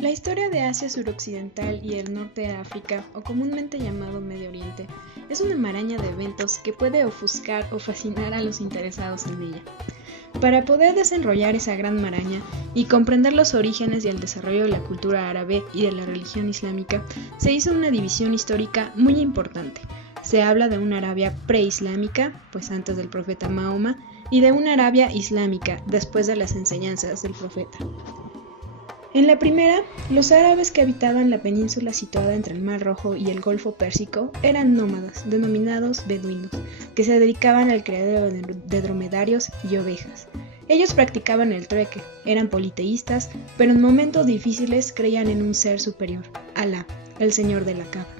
La historia de Asia suroccidental y el norte de África, o comúnmente llamado Medio Oriente, es una maraña de eventos que puede ofuscar o fascinar a los interesados en ella. Para poder desenrollar esa gran maraña y comprender los orígenes y el desarrollo de la cultura árabe y de la religión islámica, se hizo una división histórica muy importante. Se habla de una Arabia preislámica, pues antes del profeta Mahoma, y de una Arabia islámica, después de las enseñanzas del profeta. En la primera, los árabes que habitaban la península situada entre el Mar Rojo y el Golfo Pérsico eran nómadas, denominados beduinos, que se dedicaban al criadero de dromedarios y ovejas. Ellos practicaban el trueque, eran politeístas, pero en momentos difíciles creían en un ser superior, Alá, el señor de la cabra.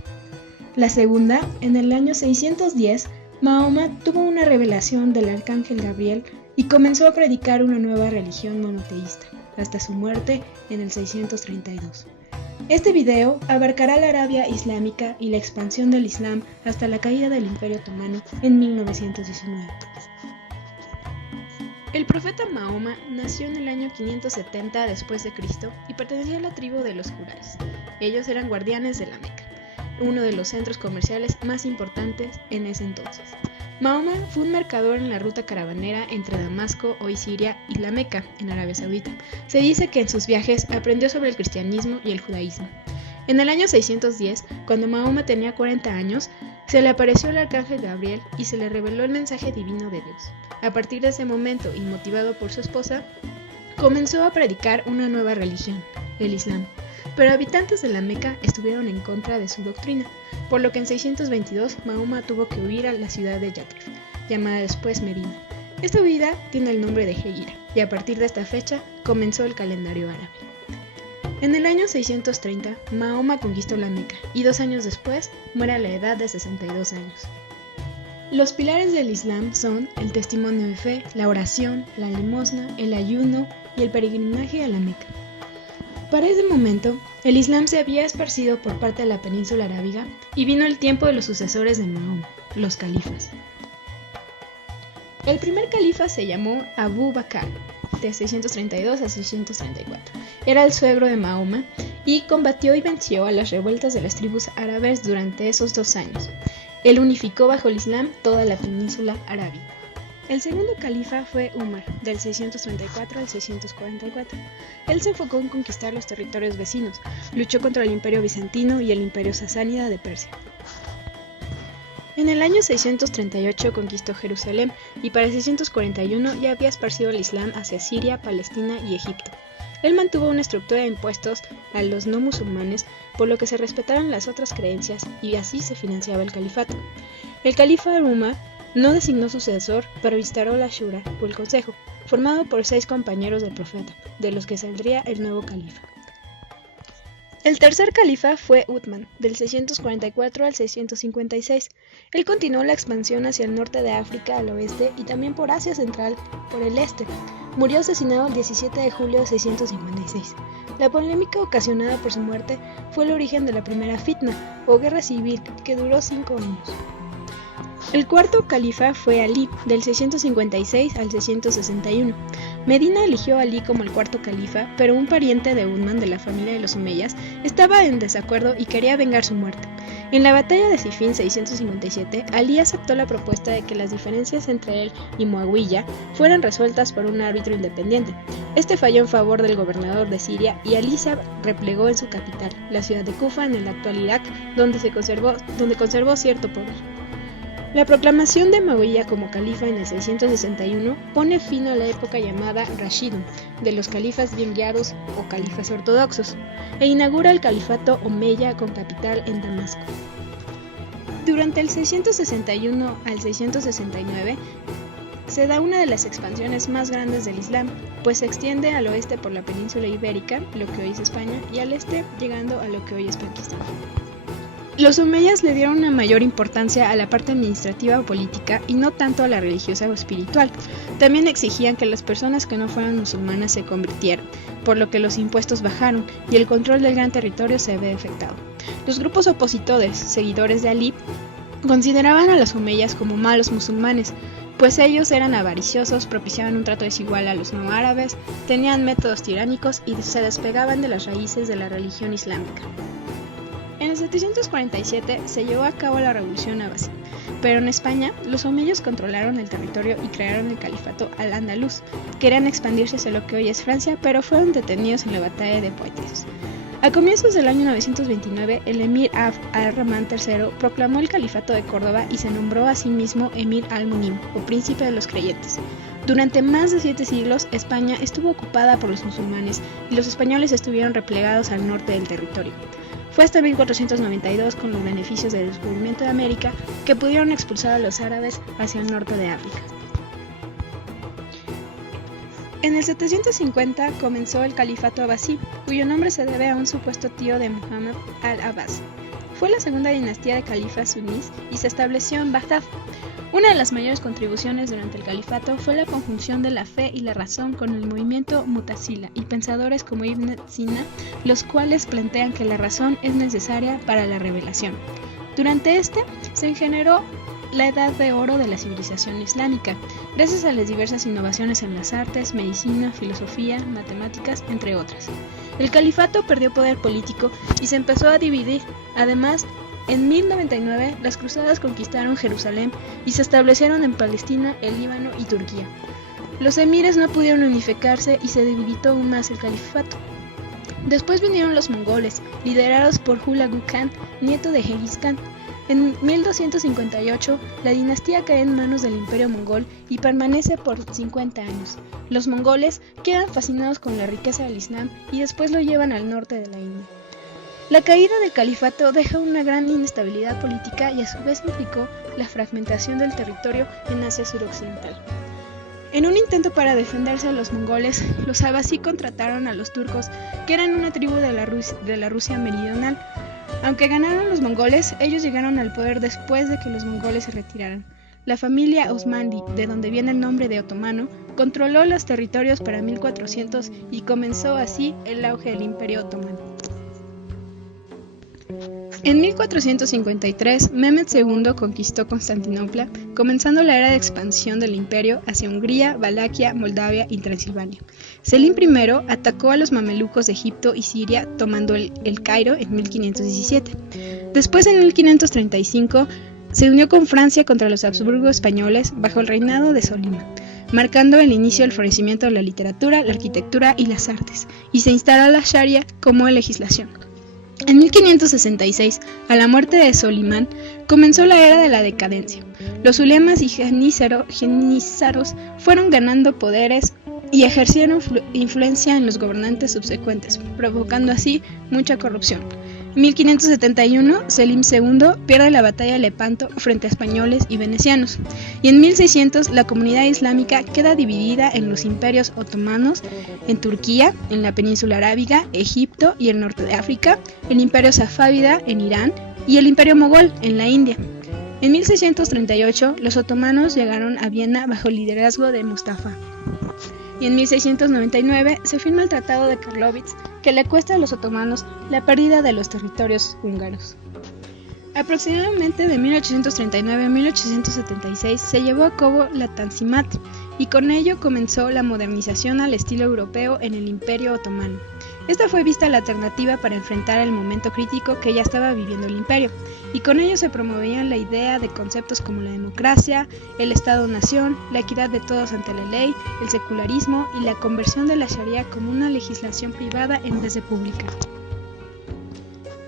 La segunda, en el año 610, Mahoma tuvo una revelación del arcángel Gabriel y comenzó a predicar una nueva religión monoteísta, hasta su muerte en el 632. Este video abarcará la Arabia islámica y la expansión del Islam hasta la caída del Imperio Otomano en 1919. El profeta Mahoma nació en el año 570 después de Cristo y pertenecía a la tribu de los Quraysh. Ellos eran guardianes de la Meca, uno de los centros comerciales más importantes en ese entonces. Mahoma fue un mercader en la ruta caravanera entre Damasco, hoy Siria, y la Meca, en Arabia Saudita. Se dice que en sus viajes aprendió sobre el cristianismo y el judaísmo. En el año 610, cuando Mahoma tenía 40 años, se le apareció el arcángel Gabriel y se le reveló el mensaje divino de Dios. A partir de ese momento, y motivado por su esposa, comenzó a predicar una nueva religión, el Islam. Pero habitantes de la Meca estuvieron en contra de su doctrina, por lo que en 622 Mahoma tuvo que huir a la ciudad de Yatrib, llamada después Medina. Esta huida tiene el nombre de Hegira, y a partir de esta fecha comenzó el calendario árabe. En el año 630, Mahoma conquistó la Meca, y 2 años después muere a la edad de 62 años. Los pilares del Islam son el testimonio de fe, la oración, la limosna, el ayuno y el peregrinaje a la Meca. Para ese momento, el Islam se había esparcido por parte de la península arábiga y vino el tiempo de los sucesores de Mahoma, los califas. El primer califa se llamó Abu Bakr, de 632 a 634. Era el suegro de Mahoma y combatió y venció a las revueltas de las tribus árabes durante esos 2 años. Él unificó bajo el Islam toda la península arábiga. El segundo califa fue Umar, del 634 al 644. Él se enfocó en conquistar los territorios vecinos, luchó contra el Imperio Bizantino y el Imperio Sasánida de Persia. En el año 638 conquistó Jerusalén y para 641 ya había esparcido el Islam hacia Siria, Palestina y Egipto. Él mantuvo una estructura de impuestos a los no musulmanes, por lo que se respetaron las otras creencias y así se financiaba el califato. El califa Umar no designó sucesor, pero instaló la Shura, o el consejo, formado por 6 compañeros del profeta, de los que saldría el nuevo califa. El tercer califa fue Uthman, del 644 al 656. Él continuó la expansión hacia el norte de África al oeste y también por Asia Central por el este. Murió asesinado el 17 de julio de 656. La polémica ocasionada por su muerte fue el origen de la primera fitna, o guerra civil, que duró 5 años. El cuarto califa fue Ali, del 656 al 661. Medina eligió a Ali como el cuarto califa, pero un pariente de Uthman de la familia de los Omeyas estaba en desacuerdo y quería vengar su muerte. En la batalla de Sifín 657, Ali aceptó la propuesta de que las diferencias entre él y Muawiyah fueran resueltas por un árbitro independiente. Este falló en favor del gobernador de Siria y Ali se replegó en su capital, la ciudad de Kufa, en el actual Irak, donde conservó cierto poder. La proclamación de Muawiyah como califa en el 661 pone fin a la época llamada Rashidun, de los califas bien guiados o califas ortodoxos, e inaugura el califato Omeya con capital en Damasco. Durante el 661 al 669 se da una de las expansiones más grandes del Islam, pues se extiende al oeste por la península ibérica, lo que hoy es España, y al este llegando a lo que hoy es Pakistán. Los omeyas le dieron una mayor importancia a la parte administrativa o política y no tanto a la religiosa o espiritual. También exigían que las personas que no fueran musulmanas se convirtieran, por lo que los impuestos bajaron y el control del gran territorio se ve afectado. Los grupos opositores, seguidores de Ali, consideraban a los omeyas como malos musulmanes, pues ellos eran avariciosos, propiciaban un trato desigual a los no árabes, tenían métodos tiránicos y se despegaban de las raíces de la religión islámica. En el 747 se llevó a cabo la revolución abasí, pero en España los omeyos controlaron el territorio y crearon el califato al-Andalus. Querían expandirse hacia lo que hoy es Francia, pero fueron detenidos en la batalla de Poitiers. A comienzos del año 929, el emir Abd-ar-Rahman III proclamó el califato de Córdoba y se nombró a sí mismo emir al-Munim, o príncipe de los creyentes. Durante más de 7 siglos, España estuvo ocupada por los musulmanes y los españoles estuvieron replegados al norte del territorio. Fue hasta 1492, con los beneficios del descubrimiento de América, que pudieron expulsar a los árabes hacia el norte de África. En el 750 comenzó el califato abasí, cuyo nombre se debe a un supuesto tío de Muhammad al-Abbas. Fue la segunda dinastía de califas sunís y se estableció en Bagdad. Una de las mayores contribuciones durante el califato fue la conjunción de la fe y la razón con el movimiento Mu'tazila y pensadores como Ibn Sina, los cuales plantean que la razón es necesaria para la revelación. Durante este se generó la edad de oro de la civilización islámica, gracias a las diversas innovaciones en las artes, medicina, filosofía, matemáticas, entre otras. El califato perdió poder político y se empezó a dividir. Además, en 1099 las cruzadas conquistaron Jerusalén y se establecieron en Palestina, el Líbano y Turquía. Los emires no pudieron unificarse y se debilitó aún más el califato. Después vinieron los mongoles, liderados por Hulagu Khan, nieto de Genghis Khan. En 1258, la dinastía cae en manos del Imperio Mongol y permanece por 50 años. Los mongoles quedan fascinados con la riqueza del Islam y después lo llevan al norte de la India. La caída del califato deja una gran inestabilidad política y a su vez implicó la fragmentación del territorio en Asia suroccidental. En un intento para defenderse a los mongoles, los abasí contrataron a los turcos, que eran una tribu de la Rusia meridional. Aunque ganaron los mongoles, ellos llegaron al poder después de que los mongoles se retiraran. La familia Osmani, de donde viene el nombre de otomano, controló los territorios para 1400 y comenzó así el auge del Imperio Otomano. En 1453, Mehmed II conquistó Constantinopla, comenzando la era de expansión del imperio hacia Hungría, Valaquia, Moldavia y Transilvania. Selim I atacó a los mamelucos de Egipto y Siria, tomando el Cairo en 1517. Después, en 1535, se unió con Francia contra los Habsburgo españoles bajo el reinado de Solimán, marcando el inicio del florecimiento de la literatura, la arquitectura y las artes, y se instaló la Sharia como legislación. En 1566, a la muerte de Solimán, comenzó la era de la decadencia. Los ulemas y janízaros fueron ganando poderes y ejercieron influencia en los gobernantes subsecuentes, provocando así mucha corrupción. En 1571, Selim II pierde la batalla de Lepanto frente a españoles y venecianos, y en 1600 la comunidad islámica queda dividida en los imperios otomanos, en Turquía, en la península arábiga, Egipto y el norte de África, el imperio safávida en Irán y el imperio mogol en la India. En 1638 los otomanos llegaron a Viena bajo el liderazgo de Mustafa. Y en 1699 se firma el Tratado de Karlowitz, que le cuesta a los otomanos la pérdida de los territorios húngaros. Aproximadamente de 1839 a 1876 se llevó a cabo la Tanzimat, y con ello comenzó la modernización al estilo europeo en el Imperio Otomano. Esta fue vista la alternativa para enfrentar el momento crítico que ya estaba viviendo el imperio, y con ello se promovían la idea de conceptos como la democracia, el Estado-nación, la equidad de todos ante la ley, el secularismo y la conversión de la Sharia como una legislación privada en vez de pública.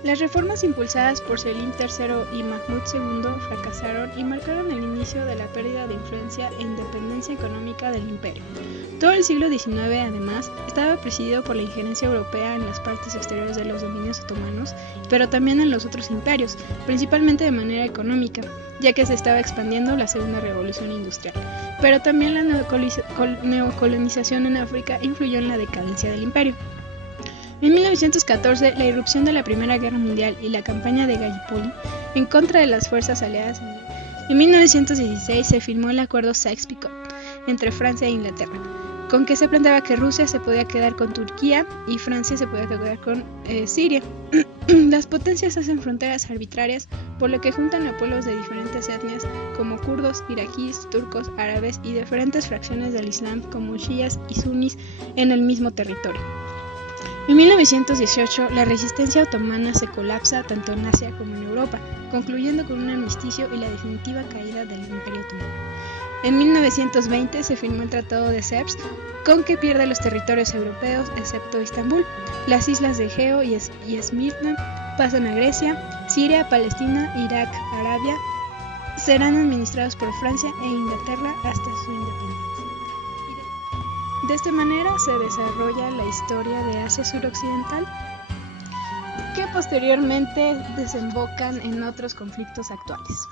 Las reformas impulsadas por Selim III y Mahmud II fracasaron y marcaron el inicio de la pérdida de influencia e independencia económica del imperio. Todo el siglo XIX, además, estaba presidido por la injerencia europea en las partes exteriores de los dominios otomanos, pero también en los otros imperios, principalmente de manera económica, ya que se estaba expandiendo la segunda revolución industrial. Pero también la neocolonización en África influyó en la decadencia del imperio. En 1914, la irrupción de la Primera Guerra Mundial y la campaña de Gallipoli en contra de las fuerzas aliadas. En 1916 se firmó el Acuerdo Sykes-Picot entre Francia e Inglaterra. con que se planteaba que Rusia se podía quedar con Turquía y Francia se podía quedar con Siria. Las potencias hacen fronteras arbitrarias, por lo que juntan a pueblos de diferentes etnias como kurdos, iraquíes, turcos, árabes y diferentes fracciones del Islam como chiíes y suníes en el mismo territorio. En 1918, la resistencia otomana se colapsa tanto en Asia como en Europa, concluyendo con un armisticio y la definitiva caída del Imperio Otomano. En 1920 se firmó el Tratado de Sèvres, con que pierde los territorios europeos excepto Estambul. Las islas de Egeo y Esmirna pasan a Grecia. Siria, Palestina, Irak, Arabia serán administrados por Francia e Inglaterra hasta su independencia. De esta manera se desarrolla la historia de Asia suroccidental, que posteriormente desembocan en otros conflictos actuales.